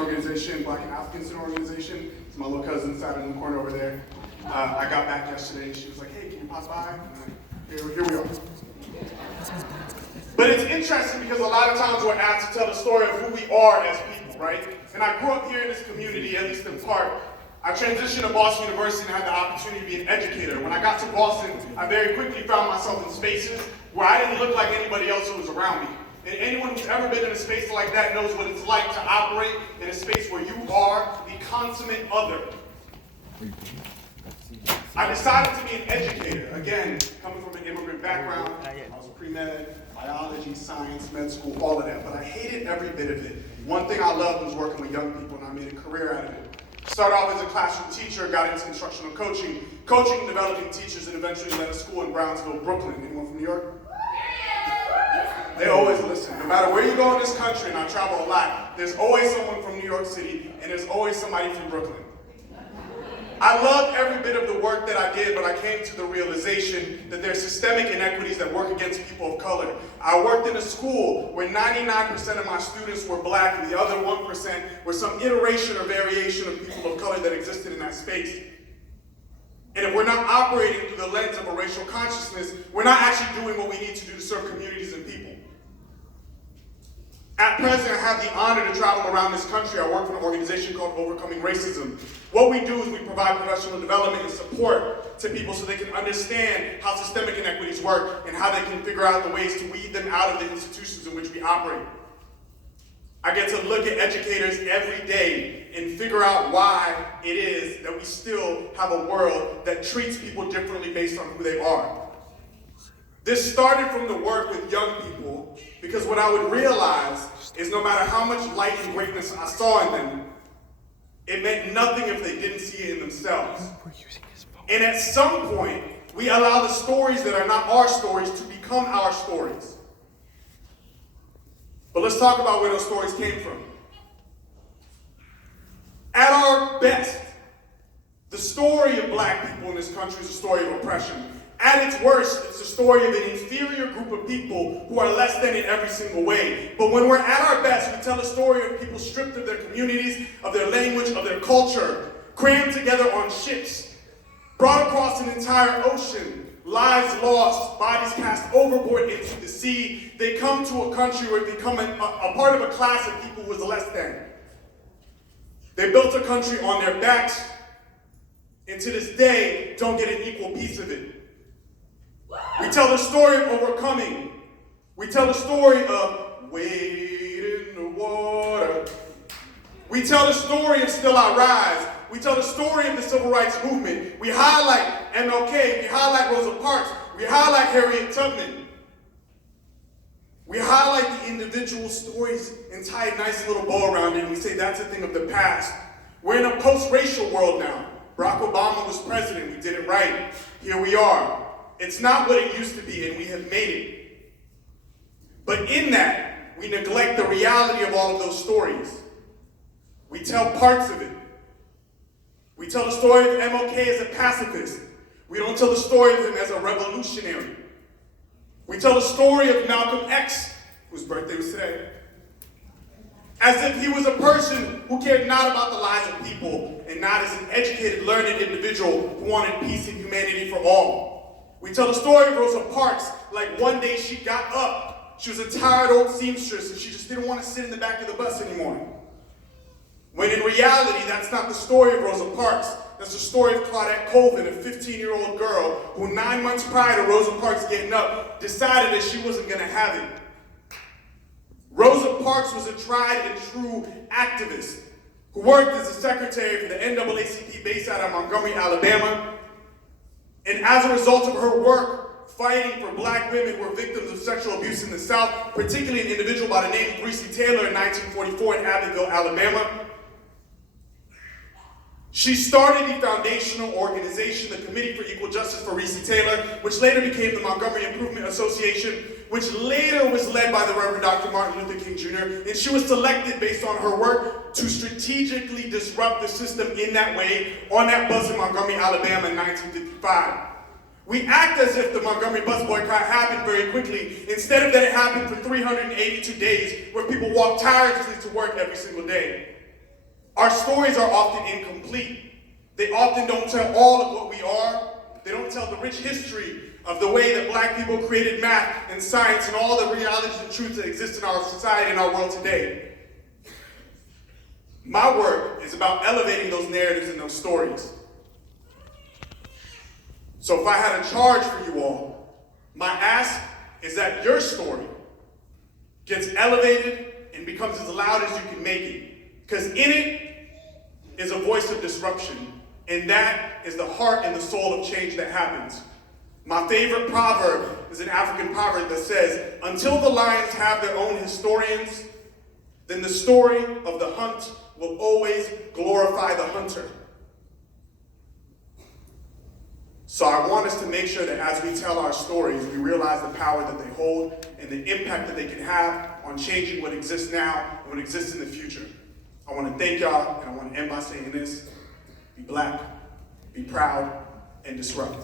student organization, Black and African student organization. It's my little cousin sat in the corner over there. I got back yesterday. She was like, hey, can you pop by? And here we are. But it's interesting because a lot of times we're asked to tell the story of who we are as people, right? And I grew up here in this community, at least in part. I transitioned to Boston University and had the opportunity to be an educator. When I got to Boston, I very quickly found myself in spaces where I didn't look like anybody else who was around me. And anyone who's ever been in a space like that knows what it's like to operate in a space where you are the consummate other. I decided to be an educator. Again, coming from an immigrant background, I was pre-med, biology, science, med school, all of that. But I hated every bit of it. One thing I loved was working with young people, and I made a career out of it. Started off as a classroom teacher, got into instructional coaching and developing teachers, and eventually led a school in Brownsville, Brooklyn. Anyone from New York? They always listen. No matter where you go in this country, and I travel a lot, there's always someone from New York City, and there's always somebody from Brooklyn. I loved every bit of the work that I did, but I came to the realization that there's systemic inequities that work against people of color. I worked in a school where 99% of my students were black, and the other 1% were some iteration or variation of people of color that existed in that space. And if we're not operating through the lens of a racial consciousness, we're not actually doing what we need to do to serve communities and people. At present, I have the honor to travel around this country. I work for an organization called Overcoming Racism. What we do is we provide professional development and support to people so they can understand how systemic inequities work and how they can figure out the ways to weed them out of the institutions in which we operate. I get to look at educators every day and figure out why it is that we still have a world that treats people differently based on who they are. This started from the work with young people because what I would realize is no matter how much light and greatness I saw in them, it meant nothing if they didn't see it in themselves. And at some point, we allow the stories that are not our stories to become our stories. But let's talk about where those stories came from. At our best, the story of black people in this country is a story of oppression. At its worst, it's a story of an inferior group of people who are less than in every single way. But when we're at our best, we tell a story of people stripped of their communities, of their language, of their culture, crammed together on ships, brought across an entire ocean, lives lost, bodies cast overboard into the sea. They come to a country where they become a part of a class of people who is less than. They built a country on their backs, and to this day, don't get an equal piece of it. We tell the story of overcoming. We tell the story of wade in the water. We tell the story of Still I Rise. We tell the story of the Civil Rights Movement. We highlight MLK. We highlight Rosa Parks. We highlight Harriet Tubman. We highlight the individual stories and tie a nice little bow around it, and we say that's a thing of the past. We're in a post-racial world now. Barack Obama was president. We did it right. Here we are. It's not what it used to be, and we have made it. But in that, we neglect the reality of all of those stories. We tell parts of it. We tell the story of MLK as a pacifist. We don't tell the story of him as a revolutionary. We tell the story of Malcolm X, whose birthday was today, as if he was a person who cared not about the lives of people and not as an educated, learned individual who wanted peace and humanity for all. We tell the story of Rosa Parks like one day she got up. She was a tired old seamstress and she just didn't want to sit in the back of the bus anymore. When in reality, that's not the story of Rosa Parks. That's the story of Claudette Colvin, a 15-year-old girl who 9 months prior to Rosa Parks getting up, decided that she wasn't going to have it. Rosa Parks was a tried and true activist who worked as a secretary for the NAACP based out of Montgomery, Alabama. And as a result of her work fighting for black women who were victims of sexual abuse in the South, particularly an individual by the name of Breonna Taylor in 1944 in Abbeville, Alabama, she started the foundational organization, the Committee for Equal Justice for Breonna Taylor, which later became the Montgomery Improvement Association, which later was led by the Reverend Dr. Martin Luther King Jr., and she was selected based on her work to strategically disrupt the system in that way on that bus in Montgomery, Alabama in 1955. We act as if the Montgomery bus boycott happened very quickly, instead of that it happened for 382 days where people walked tirelessly to work every single day. Our stories are often incomplete. They often don't tell all of what we are. They don't tell the rich history of the way that black people created math and science and all the realities and truths that exist in our society and our world today. My work is about elevating those narratives and those stories. So if I had a charge for you all, my ask is that your story gets elevated and becomes as loud as you can make it. Because in it is a voice of disruption, and that is the heart and the soul of change that happens. My favorite proverb is an African proverb that says, until the lions have their own historians, then the story of the hunt will always glorify the hunter. So I want us to make sure that as we tell our stories, we realize the power that they hold and the impact that they can have on changing what exists now and what exists in the future. I want to thank y'all, and I want to end by saying this: be black, be proud, and disrupt.